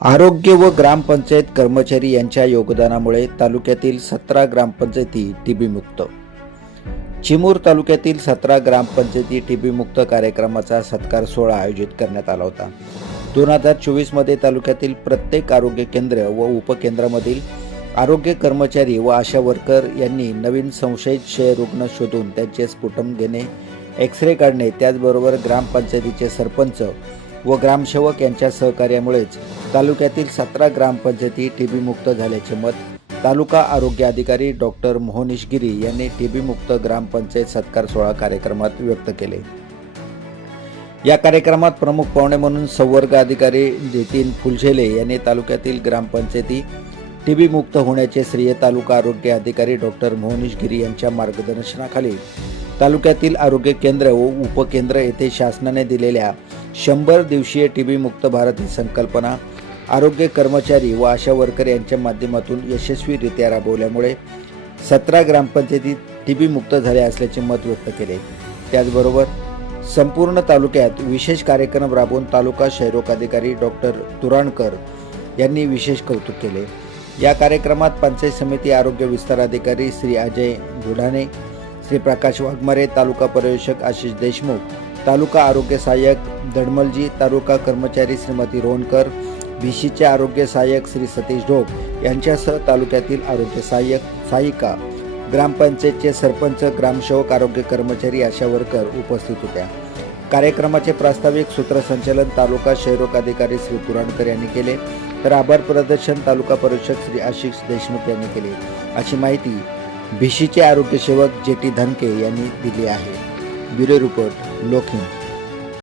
आरोग्य व ग्रामपंचायत कर्मचारी यांच्या योगदानामुळे तालुक्यातील सतरा ग्रामपंचायती टीबीमुक्त. चिमूर तालुक्यातील सतरा ग्रामपंचायती टीबीमुक्त कार्यक्रमाचा सत्कार सोहळा आयोजित करण्यात आला होता. दोन हजार चोवीसमध्ये तालुक्यातील प्रत्येक आरोग्य केंद्र व उपकेंद्रामधील आरोग्य कर्मचारी व आशा वर्कर यांनी नवीन संशयित क्षयरुग्ण शोधून त्यांचे स्फुटम घेणे एक्सरे काढणे त्याचबरोबर ग्रामपंचायतीचे सरपंच व ग्रामसेवक यांच्या सहकार्यामुळेच तालुक्यातील सतरा ग्रामपंचायती टीबी मुक्त झाल्याचे मत तालुका आरोग्य अधिकारी डॉक्टर मोहनीश गिरी यांनी टीबी मुक्त ग्रामपंचायत सत्कार सोहळा कार्यक्रमात व्यक्त केले. या कार्यक्रमात प्रमुख पाहुणे म्हणून संवर्ग अधिकारी नितीन फुलझेले यांनी तालुक्यातील ग्रामपंचायती टीबी मुक्त होण्याचे श्रेय तालुका आरोग्य अधिकारी डॉक्टर मोहनीश गिरी यांच्या मार्गदर्शनाखाली तालुक्यातील आरोग्य केंद्र व उपकेंद्र येथे शासनाने दिलेल्या शंभर दिवसीय टीबी मुक्त भारत ही संकल्पना आरोग्य कर्मचारी व आशा वर्कर यांच्या माध्यमातून यशस्वीरित्या राबवल्यामुळे सतरा ग्रामपंचायती टीबी मुक्त झाल्या असल्याचे मत व्यक्त केले. त्याचबरोबर संपूर्ण तालुक्यात विशेष कार्यक्रम राबवून तालुका शहरोग अधिकारी डॉक्टर तुराणकर यांनी विशेष कौतुक केले. या कार्यक्रमात पंचायत समिती आरोग्य विस्तार अधिकारी श्री अजय बुढाणे श्री प्रकाश वाघमारे तालुका पर्यवेक्षक आशिष देशमुख तालुका आरोग्य सहाय्यक दडमलजी तालुका कर्मचारी श्रीमती रोहनकर भिशीचे आरोग्य सहाय्यक श्री सतीश ढोक यांच्यासह तालुक्यातील आरोग्य सहाय्यक सहायिका ग्रामपंचायतचे सरपंच ग्रामसेवक आरोग्य कर्मचारी आशा वर्कर उपस्थित होत्या. कार्यक्रमाचे प्रास्ताविक सूत्रसंचालन तालुका क्षयरोग अधिकारी श्री तुराणकर यांनी केले. तर आभार प्रदर्शन तालुका परिषद श्री आशिष देशमुख यांनी केले. अशी माहिती भिशीचे आरोग्य सेवक जे टी धनके यांनी दिली आहे. Bureau report लोकहिंद